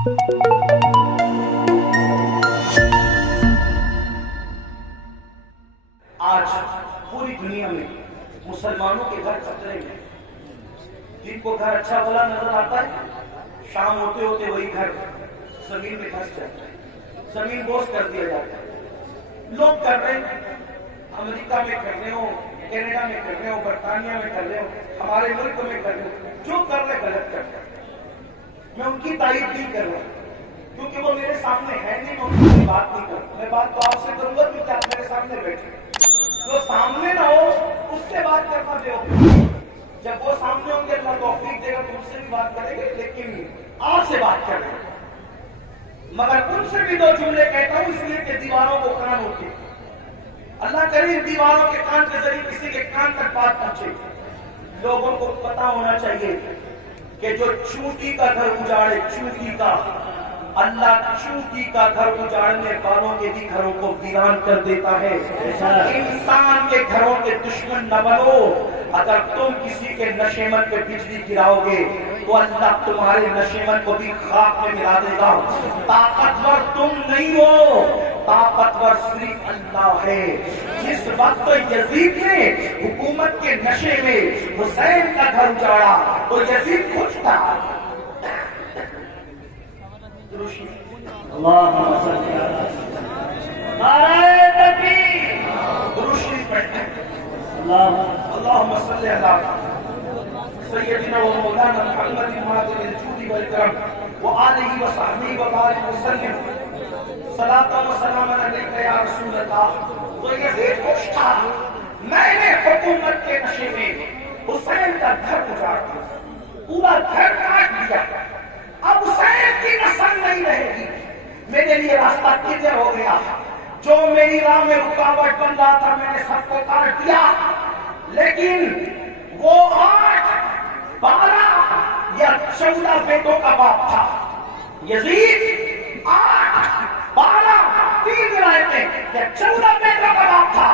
آج پوری دنیا میں مسلمانوں کے گھر خطرے میں، جن کو گھر اچھا بھلا نظر آتا ہے، شام ہوتے ہوتے وہی گھر زمین میں دھس جاتا ہے، زمین بوس کر دیا جاتا ہے۔ لوگ کر رہے ہیں، امریکہ میں کر رہے ہو، کینیڈا میں کر رہے ہو، برطانیہ میں کر رہے ہو، ہمارے ملک میں کر رہے ہو، جو کر رہے غلط کر رہے۔ میں ان کی تائید نہیں کر رہا کیونکہ وہ میرے سامنے ہے نہیں، میں ان کی بات نہیں کروں۔ میں بات تو آپ سے کروں گا کیونکہ آپ میرے سامنے بیٹھے، جو سامنے نہ ہو اس سے بات کرنا بیوقوفی۔ جب وہ سامنے ہوں گے اللہ توفیق دے گا تو ان سے بھی بات کریں گے، لیکن آپ سے بات کریں گے۔ مگر ان سے بھی دو جملے کہتا ہوں اس لیے کہ دیواروں کو کان ہوتے، اللہ کرے دیواروں کے کان کے ذریعے کسی کے کان تک بات پہنچے۔ لوگوں کو پتا ہونا چاہیے کہ جو چونٹی کا گھر اجاڑے، چونٹی کا، اللہ چونٹی کا گھر اجاڑنے والوں کے بھی گھروں کو ویران کر دیتا ہے۔ انسان کے گھروں کے دشمن نہ بنو۔ اگر تم کسی کے نشیمن پہ بجلی گراؤ گے تو اللہ تمہارے نشیمن کو بھی خاک میں ملا دے گا۔ طاقتور تم نہیں ہو، طاقتور صرف اللہ ہے۔ جس وقت یزید نے حکومت کے نشے میں حسین کا گھر اجاڑا تو یزید خوش تھا۔ اللہم صلی علی نعرہ تکبیر، دروشی پڑھتے ہیں۔ اللہم صلی علی سیدنا و مولانا محمد مہاجر الجود والکرم وآلہ وصحبہ وبارک وسلم، صلاۃ و سلام علیک یا رسول اللہ۔ تو یزید خوش تھا، میں نے حکومت کے نشے میں حسین کا گھر اجاڑ دیا، پورا گھر کاٹ دیا، اب حسین کی نسل نہیں رہے گی، میرے لیے راستہ کلیئر ہو گیا۔ جو میری راہ میں رکاوٹ بن رہا تھا میں نے سب کو کاٹ دیا، لیکن وہ 8، 12 یا 14 بیٹوں کا باپ تھا۔ یزید 8، 12، 3 ولایتیں یا 14 بیٹوں کا باپ تھا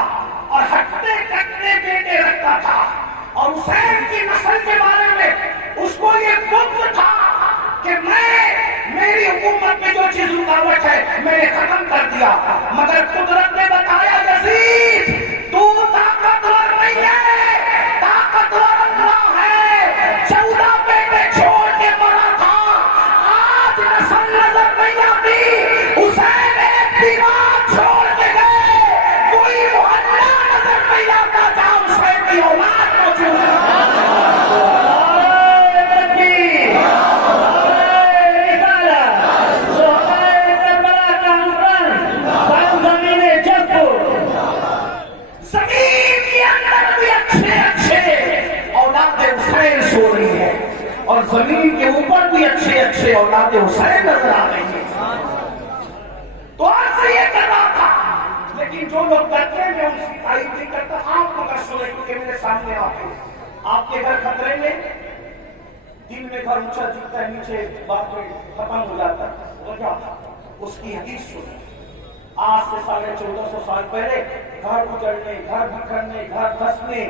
اور ہٹتے کٹتے بیٹے رکھتا تھا۔ اور حسین کی نسل کے بارے میں اس کو یہ بغض تھا کہ میری حکومت میں جو چیز رکاوٹ ہے میں نے ختم کر دیا، مگر قدرت نے بتایا یزید تو طاقتور نہیں ہے، طاقتور اللہ ہے۔ 14 بیٹے چھوڑ کے مرا تھا، آج نسل نظر نہیں آتی۔ حسین ایک دیوار چھوڑ کے گئے، کوئی محلہ نظر نہیں آتا جہاں حسین کی اولاد موجود ہے۔ اور زمین کے اوپر بھی اچھے اچھے اولاد حسین نظر آ رہی ہیں۔ تو آج سے یہ کر رہا تھا، لیکن جو لوگ کرتے ہیں میں ان کی تائید نہیں کرتا۔ آپ کو کر سنے کیونکہ میرے سامنے آپ کے گھر خطرے میں، دن میں گھر اونچا دکھتا ہے، نیچے بات میں ختم ہو جاتا ہے۔ وجہ اس کی حدیث سنیں، آج سے 1450 سال پہلے گھر اجڑنے، گھر بکھرنے، گھر دھسنے،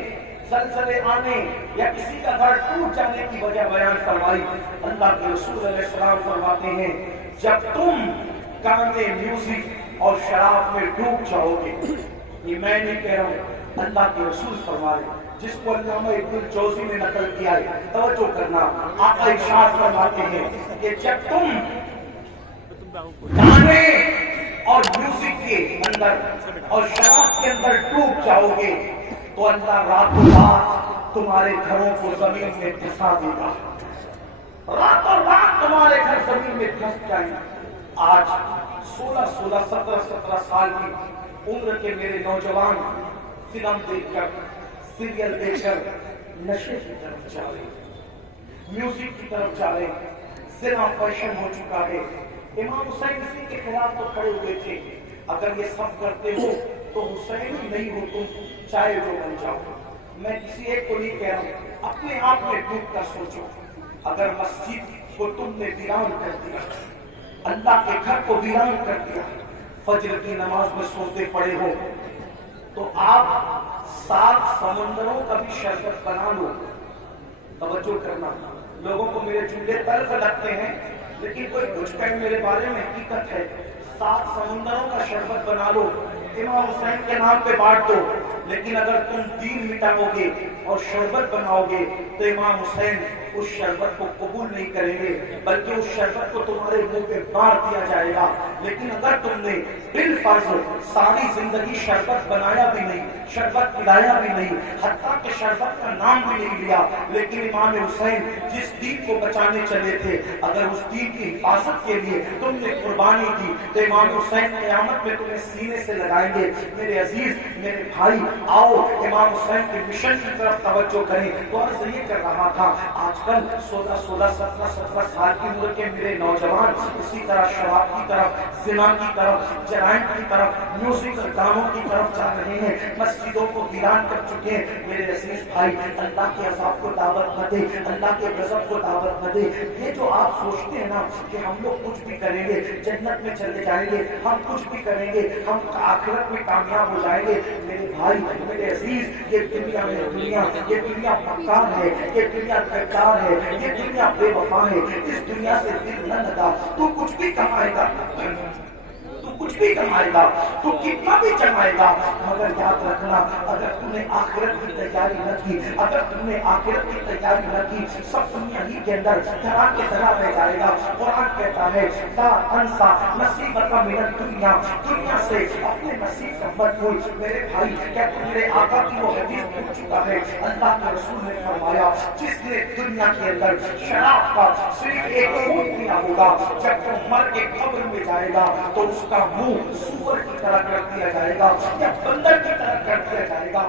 زلزلے آنے یا کسی کا گھر ٹوٹ جانے کی وجہ بیان فرمائی۔ اللہ کے رسول علیہ السلام فرماتے ہیں جب تم گانے، میوزک اور شراب میں ڈوب جاؤ گے، یہ میں نہیں کہہ رہا ہوں، اللہ کے رسول فرمائے، جس کو علامہ ابن الجوزی نے نقل کیا ہے، توجہ کرنا، آقا ارشاد فرماتے ہیں کہ جب تم گانے اور میوزک کے اندر اور شراب کے اندر ڈوب جاؤ گے تو اللہ راتوں رات تمہارے گھروں کو زمین میں دھسا دے گا، راتوں رات تمہارے گھر زمین میں دھس جائیں گے۔ آج 16، 17 سال کی عمر کے میرے نوجوان فلم دیکھ کر، سیریل دیکھ کر نشے کی طرف جا رہے ہیں، میوزک کی طرف جا رہے ہیں، زنا فیشن ہو چکا ہے۔ امام حسین اسی کے خلاف تو کھڑے ہوئے تھے، اگر یہ سب کرتے ہو تو حسین ہی نہیں ہو تم، چاہے جو بن جاؤ۔ میں کسی ایک کو نہیں کہہ رہا ہوں، اپنے آپ میں ڈوب کر سوچو، اگر مسجد کو تم نے ویران کر دیا، اللہ کے گھر کو ویران کر دیا، فجر کی نماز میں سوتے پڑے ہو تو آپ 7 سمندروں کا بھی شربت بنا لو۔ توجہ کرنا، لوگوں کو میرے جملے تلخ لگتے ہیں لیکن کوئی کچھ کہے میرے بارے میں حقیقت ہے، 7 سمندروں کا شربت بنا لو، امام حسین کے نام پہ بانٹ دو، لیکن اگر تم دین مٹاؤ گے اور شربت بناؤ گے تو امام حسین اس شربت کو قبول نہیں کریں گے، بلکہ اس شربت کو تمہارے منہ پہ مار دیا جائے گا۔ لیکن اگر تم نے بالفرض ساری زندگی شربت بنایا بھی نہیں، شربت پلایا بھی نہیں، حتیٰ کہ شربت کا نام بھی نہیں لیا، لیکن امام حسین جس دین کو بچانے چلے تھے، اگر اس دین کی حفاظت کے لیے تم نے قربانی کی تو امام حسین قیامت میں تمہیں سینے سے لگائیں گے۔ میرے عزیز، میرے بھائی، آؤ امام حسین کے مشن کی طرف توجہ کریں۔ تو عرض یہ کر رہا تھا، آج کل 16 17 سال کی عمر کے میرے نوجوان اسی طرح شراب کی طرف، زنا کی طرف، جرائم کی طرف، میوزک اور گانوں کی طرف جا رہے ہیں، مسجدوں کو ویران کر چکے ہیں۔ میرے عزیز بھائی، اللہ کے عذاب کو دعوت نہ دے، اللہ کے غضب کو دعوت نہ دے۔ یہ جو آپ سوچتے ہیں نا کہ ہم لوگ کچھ بھی کریں گے جنت میں چلے جائیں گے، ہم کچھ بھی کریں گے ہم آخرت میں کامیاب ہو جائیں گے، میرے بھائی، میرے عزیز، یہ دنیا مکار ہے، یہ دنیا غدار ہے، یہ دنیا بے وفا ہے۔ اس دنیا سے دل نہ لگا، تو کچھ بھی کمائے گا، کچھ بھی کمائے گا، تو کتنا بھی کمائے گا، مگر یاد رکھنا اگر تم نے آخرت کی تیاری نہ کی، اگر تم نے آخرت کی تیاری نہ کی، سب دنیا ہی کے اندر طرح کے طرح رہ جائے گا۔ قرآن کہتا ہے لا انسا نصیبک من الدنیا، دنیا سے اپنے نصیب کا مت بھول۔ میرے بھائی، کیا تم میرے آقا کی وہ حدیث بھول چکا ہے؟ اللہ کے رسول نے فرمایا جس نے دنیا کے اندر شراب کا صرف ایک گھونٹ پیا ہوگا، جب وہ مر کے قبر میں جائے گا تو اس کا منہ سور کی طرح کر دیا جائے گا یا بندر کی طرح کر دیا جائے گا۔